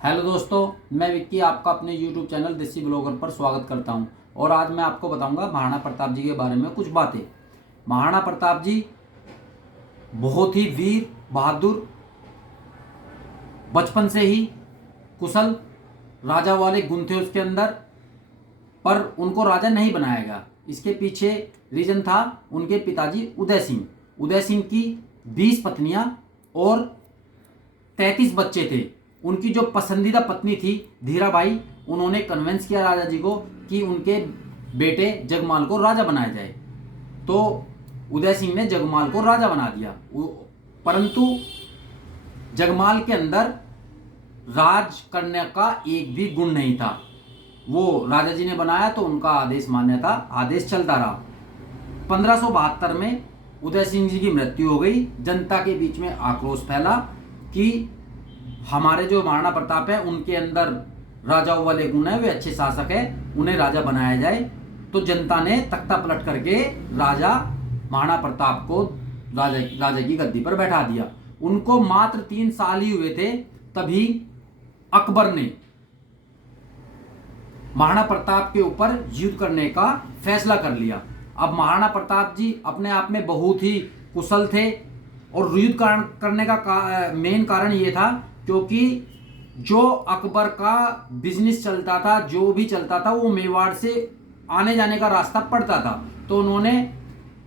Hello दोस्तों, मैं विक्की आपका अपने YouTube चैनल देसी ब्लॉगर पर स्वागत करता हूं। और आज मैं आपको बताऊंगा महाराणा प्रताप जी के बारे में कुछ बातें। महाराणा प्रताप जी बहुत ही वीर बहादुर, बचपन से ही कुशल राजा वाले गुण थे उसके अंदर, पर उनको राजा नहीं बनाया गया। इसके पीछे रीजन था उनके पिताजी उदय सिंह। उदय सिंह की 20 पत्नियां और 33 बच्चे थे। उनकी जो पसंदीदा पत्नी थी धीराबाई, उन्होंने कन्विंस किया राजा जी को कि उनके बेटे जगमाल को राजा बनाया जाए। तो उदय सिंह ने जगमाल को राजा बना दिया, परंतु जगमाल के अंदर राज करने का एक भी गुण नहीं था। वो राजा जी ने बनाया तो उनका आदेश मान्य था, आदेश चलता रहा। 1572 में उदय सिंह जी की मृत्यु हो गई। जनता के बीच में आक्रोश फैला कि हमारे जो महाराणा प्रताप है उनके अंदर राजाओं वाले गुण है, वे अच्छे शासक है, उन्हें राजा बनाया जाए। तो जनता ने तख्ता पलट करके राजा महाराणा प्रताप को राजा की गद्दी पर बैठा दिया। उनको मात्र 3 साल ही हुए थे, तभी अकबर ने महाराणा प्रताप के ऊपर युद्ध करने का फैसला कर लिया। अब महाराणा प्रताप जी अपने आप में बहुत ही कुशल थे और युद्ध करने का मेन कारण ये था क्योंकि जो अकबर का बिजनेस चलता था, जो भी चलता था, वो मेवाड़ से आने जाने का रास्ता पड़ता था। तो उन्होंने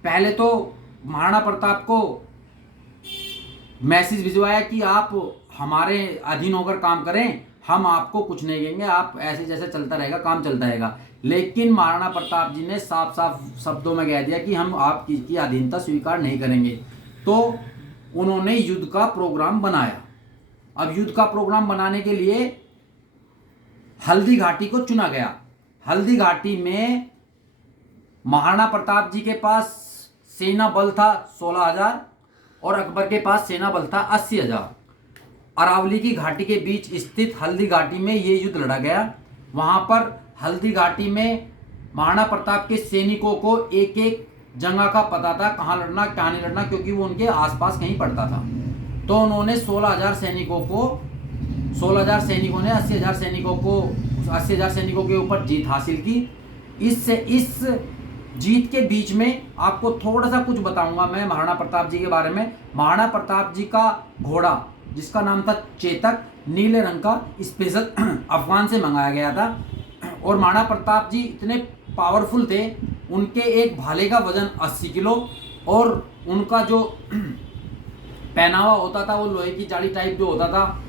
पहले तो महाराणा प्रताप को मैसेज भिजवाया कि आप हमारे अधीन होकर काम करें, हम आपको कुछ नहीं देंगे, आप ऐसे जैसे चलता रहेगा, काम चलता रहेगा। लेकिन महाराणा प्रताप जी ने साफ साफ शब्दों में कह दिया कि हम आपकी अधीनता स्वीकार नहीं करेंगे। तो उन्होंने युद्ध का प्रोग्राम बनाया। अब युद्ध का प्रोग्राम बनाने के लिए हल्दी घाटी को चुना गया। हल्दी घाटी में महाराणा प्रताप जी के पास सेना बल था 16,000 और अकबर के पास सेना बल था 80,000। अरावली की घाटी के बीच स्थित हल्दी घाटी में ये युद्ध लड़ा गया। वहां पर हल्दी घाटी में महाराणा प्रताप के सैनिकों को एक एक जगह का पता था, कहाँ लड़ना क्या नहीं लड़ना, क्योंकि वो उनके आसपास कहीं पड़ता था। तो उन्होंने 16,000 सैनिकों ने 80,000 सैनिकों के ऊपर जीत हासिल की। इस जीत के बीच में आपको थोड़ा सा कुछ बताऊंगा मैं महाराणा प्रताप जी के बारे में। महाराणा प्रताप जी का घोड़ा, जिसका नाम था चेतक, नीले रंग का स्पेशल अफगान से मंगाया गया था। और महाराणा प्रताप जी इतने पावरफुल थे, उनके एक भाले का वजन 80 किलो और उनका जो पहनावा होता था वो लोहे की जाली टाइप जो होता था,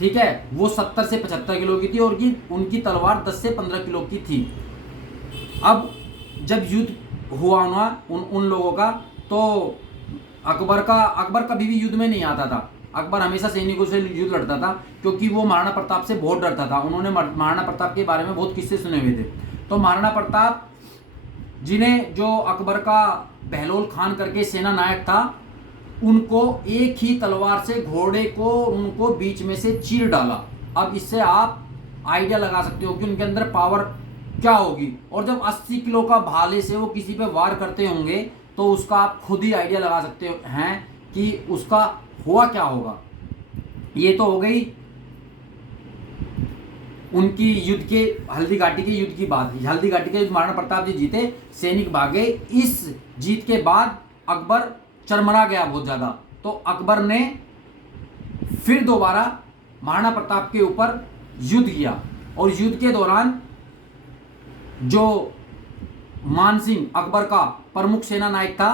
ठीक है, वो 70 से 75 किलो की थी और उनकी तलवार 10 से 15 किलो की थी। अब जब युद्ध हुआ उन लोगों का, तो अकबर कभी भी युद्ध में नहीं आता था। अकबर हमेशा सैनिकों से युद्ध लड़ता था क्योंकि वो महाराणा प्रताप से बहुत डरता था। उन्होंने महाराणा प्रताप के बारे में बहुत किस्से सुने हुए थे। तो महाराणा प्रताप जिन्हें जो अकबर का बहलोल खान करके सेना नायक था, उनको एक ही तलवार से घोड़े को उनको बीच में से चीर डाला। अब इससे आप आइडिया लगा सकते हो कि उनके अंदर पावर क्या होगी। और जब 80 किलो का भाले से वो किसी पे वार करते होंगे तो उसका आप खुद ही आइडिया लगा सकते हैं कि उसका हुआ क्या होगा। ये तो हो गई उनकी युद्ध के हल्दी घाटी के युद्ध की बात। हल्दी घाटी के युद्ध महाराणा प्रताप जी जीते, सैनिक भागे। इस जीत के बाद अकबर चरमरा गया बहुत ज्यादा। तो अकबर ने फिर दोबारा महाराणा प्रताप के ऊपर युद्ध किया और युद्ध के दौरान जो मान सिंह अकबर का प्रमुख सेना नायक था,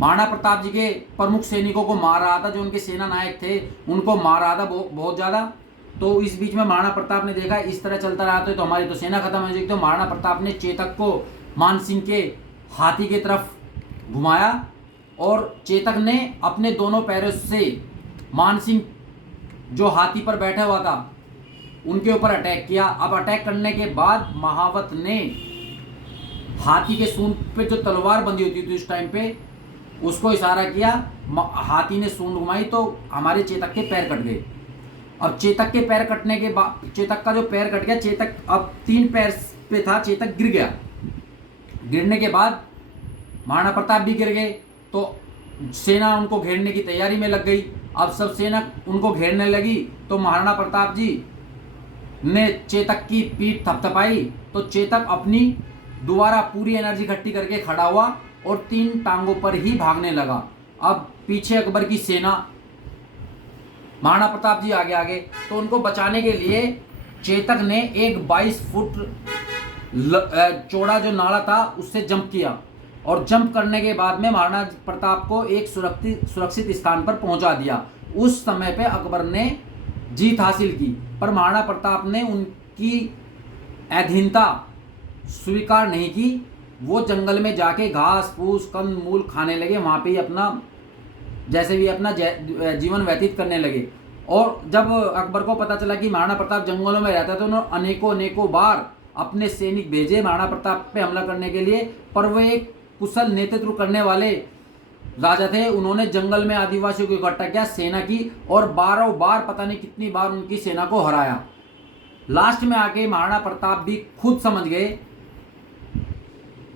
महाराणा प्रताप जी के प्रमुख सैनिकों को मार रहा था, जो उनके सेना नायक थे उनको मार रहा था बहुत ज्यादा। तो इस बीच में महाराणा प्रताप ने देखा इस तरह चलता रहा तो हमारी तो सेना खत्म हो जाएगी। तो महाराणा प्रताप ने चेतक को मान सिंह के हाथी की तरफ घुमाया और चेतक ने अपने दोनों पैरों से मान सिंह जो हाथी पर बैठा हुआ था उनके ऊपर अटैक किया। अब अटैक करने के बाद महावत ने हाथी के सूंड पे जो तलवार बंधी होती थी उस टाइम पे, उसको इशारा किया। हाथी ने सूंड घुमाई तो हमारे चेतक के पैर कट गए। अब चेतक के पैर कटने के बाद चेतक का जो पैर कट गया, चेतक अब 3 पैर पे था, चेतक गिर गया। गिरने के बाद महाराणा प्रताप भी गिर गए। तो सेना उनको घेरने की तैयारी में लग गई। अब सब सेना उनको घेरने लगी तो महाराणा प्रताप जी ने चेतक की पीठ थपथपाई तो चेतक अपनी दोबारा पूरी एनर्जी इकट्ठी करके खड़ा हुआ और 3 टांगों पर ही भागने लगा। अब पीछे अकबर की सेना, महाराणा प्रताप जी आगे आगे, तो उनको बचाने के लिए चेतक ने एक 22 फुट चौड़ा जो नाला था उससे जंप किया और जंप करने के बाद में महाराणा प्रताप को एक सुरक्षित स्थान पर पहुंचा दिया। उस समय पे अकबर ने जीत हासिल की, पर महाराणा प्रताप ने उनकी अधीनता स्वीकार नहीं की। वो जंगल में जाके घास फूस कंद मूल खाने लगे, वहाँ पे ही अपना जैसे भी अपना जीवन व्यतीत करने लगे। और जब अकबर को पता चला कि महाराणा प्रताप जंगलों में रहता है तो उन्होंने अनेकों बार अपने सैनिक भेजे महाराणा प्रताप पे हमला करने के लिए, पर वो एक कुशल नेतृत्व करने वाले राजा थे। उन्होंने जंगल में आदिवासियों को इकट्ठा किया, सेना की, और 12 बार, पता नहीं कितनी बार उनकी सेना को हराया। लास्ट में आके महाराणा प्रताप भी खुद समझ गए,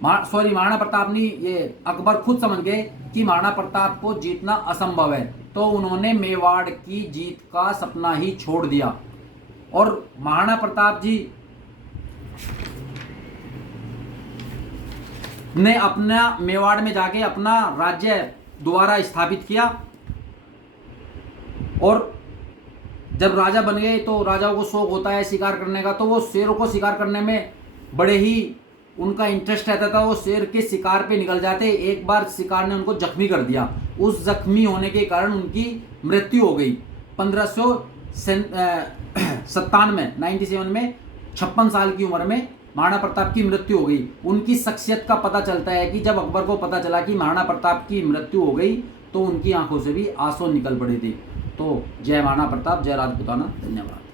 महाराणा प्रताप नहीं, ये अकबर खुद समझ गए कि महाराणा प्रताप को जीतना असंभव है, तो उन्होंने मेवाड़ की जीत का सपना ही छोड़ दिया। और महाराणा प्रताप जी ने अपना मेवाड़ में जाके अपना राज्य दोबारा स्थापित किया। और जब राजा बन गए तो राजाओं को शौक होता है शिकार करने का, तो वो शेरों को शिकार करने में बड़े ही उनका इंटरेस्ट रहता था। वो शेर के शिकार पे निकल जाते। एक बार शिकार ने उनको जख्मी कर दिया, उस जख्मी होने के कारण उनकी मृत्यु हो गई 1597 में 56 साल की उम्र में महाराणा प्रताप की मृत्यु हो गई। उनकी शख्सियत का पता चलता है कि जब अकबर को पता चला कि महाराणा प्रताप की मृत्यु हो गई तो उनकी आंखों से भी आंसू निकल पड़े थे। तो जय महाराणा प्रताप, जय राजपूताना, धन्यवाद।